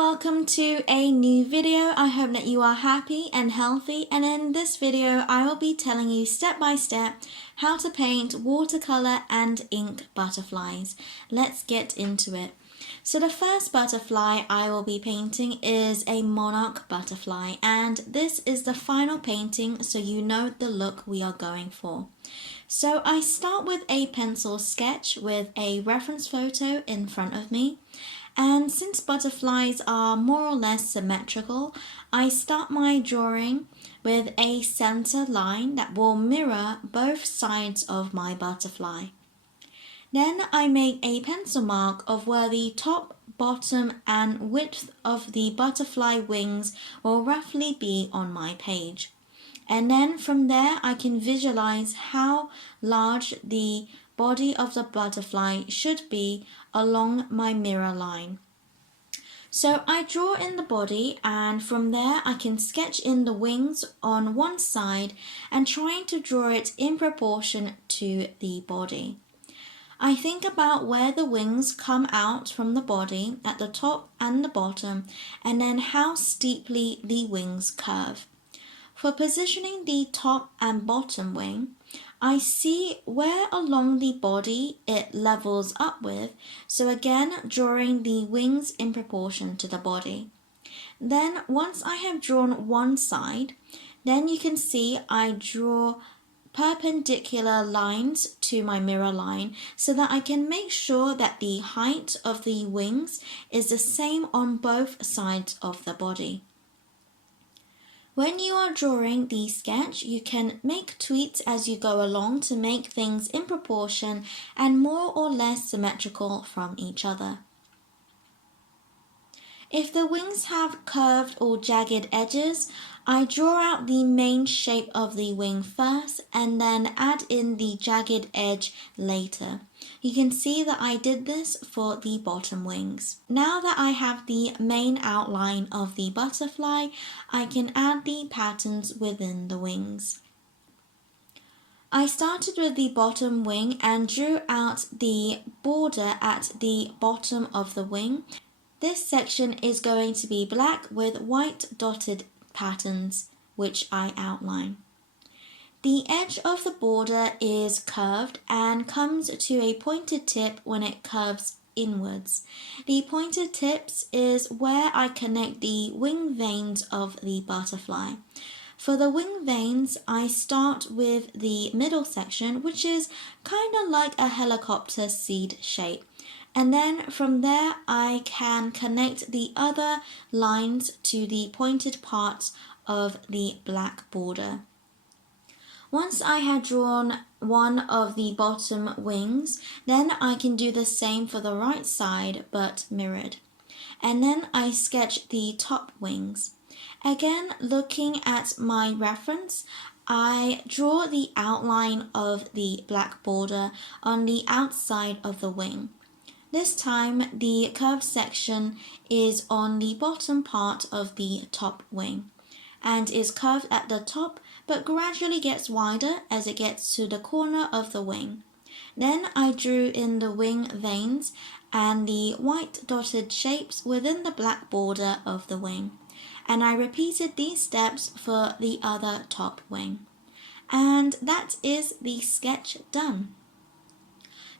welcome to a new video. I hope that you are happy and healthy, and in this video I will be telling you step by step how to paint watercolor and ink butterflies. Let's get into it. So the first butterfly I will be painting is a monarch butterfly, and this is the final painting so you know the look we are going for. So I start with a pencil sketch with a reference photo in front of me. And since butterflies are more or less symmetrical, I start my drawing with a center line that will mirror both sides of my butterfly. Then I make a pencil mark of where the top, bottom and width of the butterfly wings will roughly be on my page. And then from there I can visualize how large the body of the butterfly should be along my mirror line. So I draw in the body, and from there I can sketch in the wings on one side and trying to draw it in proportion to the body. I think about where the wings come out from the body at the top and the bottom, and then how steeply the wings curve. For positioning the top and bottom wing, I see where along the body it levels up with, so again drawing the wings in proportion to the body. Then once I have drawn one side, then you can see I draw perpendicular lines to my mirror line so that I can make sure that the height of the wings is the same on both sides of the body. When you are drawing the sketch, you can make tweaks as you go along to make things in proportion and more or less symmetrical from each other. If the wings have curved or jagged edges, I draw out the main shape of the wing first and then add in the jagged edge later. You can see that I did this for the bottom wings. Now that I have the main outline of the butterfly, I can add the patterns within the wings. I started with the bottom wing and drew out the border at the bottom of the wing. This section is going to be black with white dotted patterns, which I outline. The edge of the border is curved and comes to a pointed tip when it curves inwards. The pointed tips is where I connect the wing veins of the butterfly. For the wing veins, I start with the middle section, which is kind of like a helicopter seed shape. And then from there I can connect the other lines to the pointed parts of the black border. Once I had drawn one of the bottom wings, then I can do the same for the right side but mirrored. And then I sketch the top wings. Again, looking at my reference, I draw the outline of the black border on the outside of the wing. This time the curved section is on the bottom part of the top wing and is curved at the top but gradually gets wider as it gets to the corner of the wing. Then I drew in the wing veins and the white dotted shapes within the black border of the wing, and I repeated these steps for the other top wing. And that is the sketch done.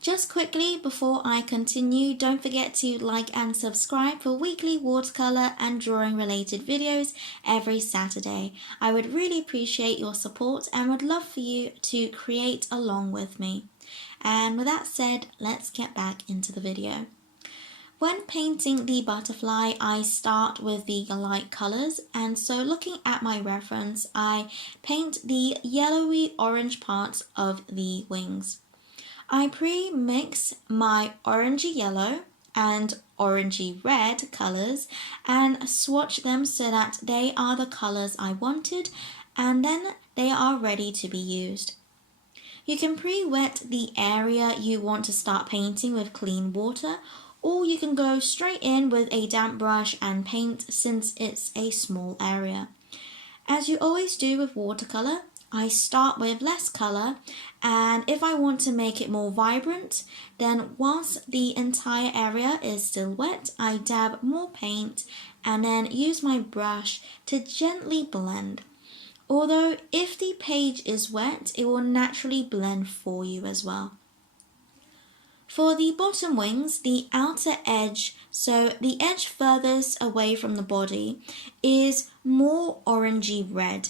Just quickly before I continue, don't forget to like and subscribe for weekly watercolor and drawing related videos every Saturday. I would really appreciate your support and would love for you to create along with me. And with that said, let's get back into the video. When painting the butterfly, I start with the light colors, and so looking at my reference, I paint the yellowy orange parts of the wings. I pre-mix my orangey yellow and orangey red colors and swatch them so that they are the colors I wanted, and then they are ready to be used. You can pre-wet the area you want to start painting with clean water, or you can go straight in with a damp brush and paint since it's a small area. As you always do with watercolor, I start with less colour, and if I want to make it more vibrant, then whilst the entire area is still wet, I dab more paint and then use my brush to gently blend. Although if the page is wet, it will naturally blend for you as well. For the bottom wings, the outer edge, so the edge furthest away from the body, is more orangey red,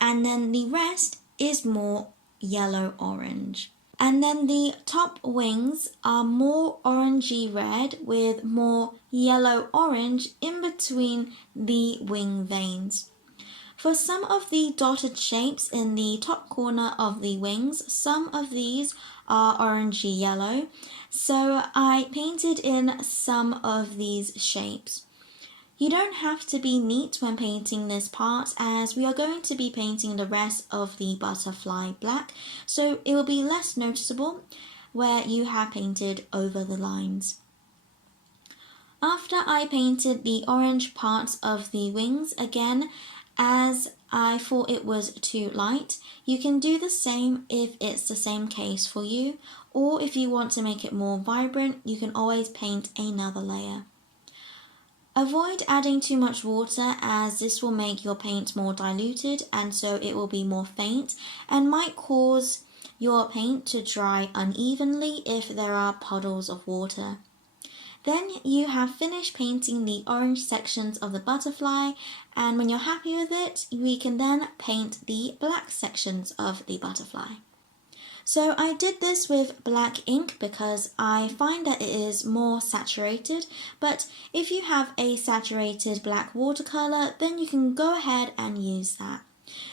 and then the rest is more yellow orange. And then the top wings are more orangey red with more yellow orange in between the wing veins. For some of the dotted shapes in the top corner of the wings, some of these are orangey yellow, so I painted in some of these shapes. You don't have to be neat when painting this part, as we are going to be painting the rest of the butterfly black, so it will be less noticeable where you have painted over the lines. After I painted the orange parts of the wings again, as I thought it was too light, you can do the same if it's the same case for you, or if you want to make it more vibrant, you can always paint another layer. Avoid adding too much water, as this will make your paint more diluted and so it will be more faint and might cause your paint to dry unevenly if there are puddles of water. Then you have finished painting the orange sections of the butterfly, and when you're happy with it, we can then paint the black sections of the butterfly. So I did this with black ink because I find that it is more saturated, but if you have a saturated black watercolor, then you can go ahead and use that.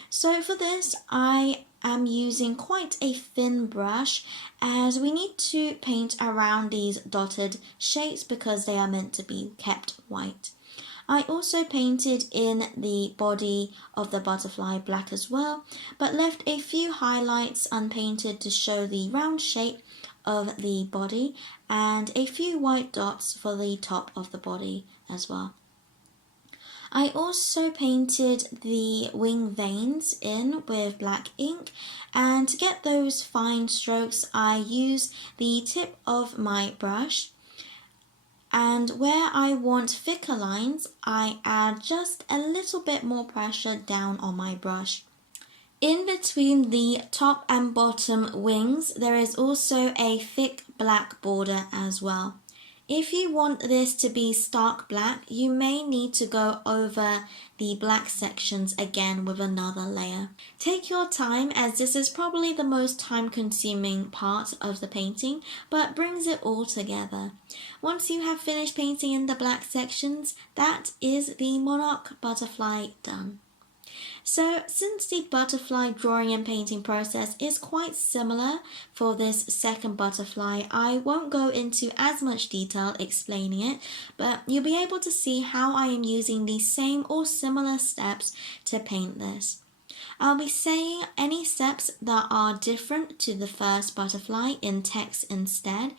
So for this, I am using quite a thin brush, as we need to paint around these dotted shapes because they are meant to be kept white. I also painted in the body of the butterfly black as well, but left a few highlights unpainted to show the round shape of the body and a few white dots for the top of the body as well. I also painted the wing veins in with black ink, and to get those fine strokes I use the tip of my brush, and where I want thicker lines I add just a little bit more pressure down on my brush. In between the top and bottom wings there is also a thick black border as well. If you want this to be stark black, you may need to go over the black sections again with another layer. Take your time, as this is probably the most time-consuming part of the painting, but brings it all together. Once you have finished painting in the black sections, that is the monarch butterfly done. So since the butterfly drawing and painting process is quite similar for this second butterfly, I won't go into as much detail explaining it, but you'll be able to see how I am using the same or similar steps to paint this. I'll be saying any steps that are different to the first butterfly in text instead.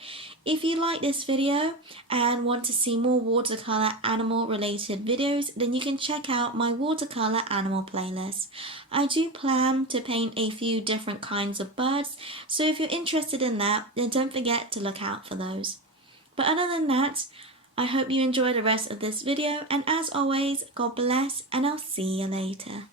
If you like this video and want to see more watercolor animal related videos, then you can check out my watercolor animal playlist. I do plan to paint a few different kinds of birds, so if you're interested in that, then don't forget to look out for those. But other than that, I hope you enjoy the rest of this video, and as always, God bless, and I'll see you later.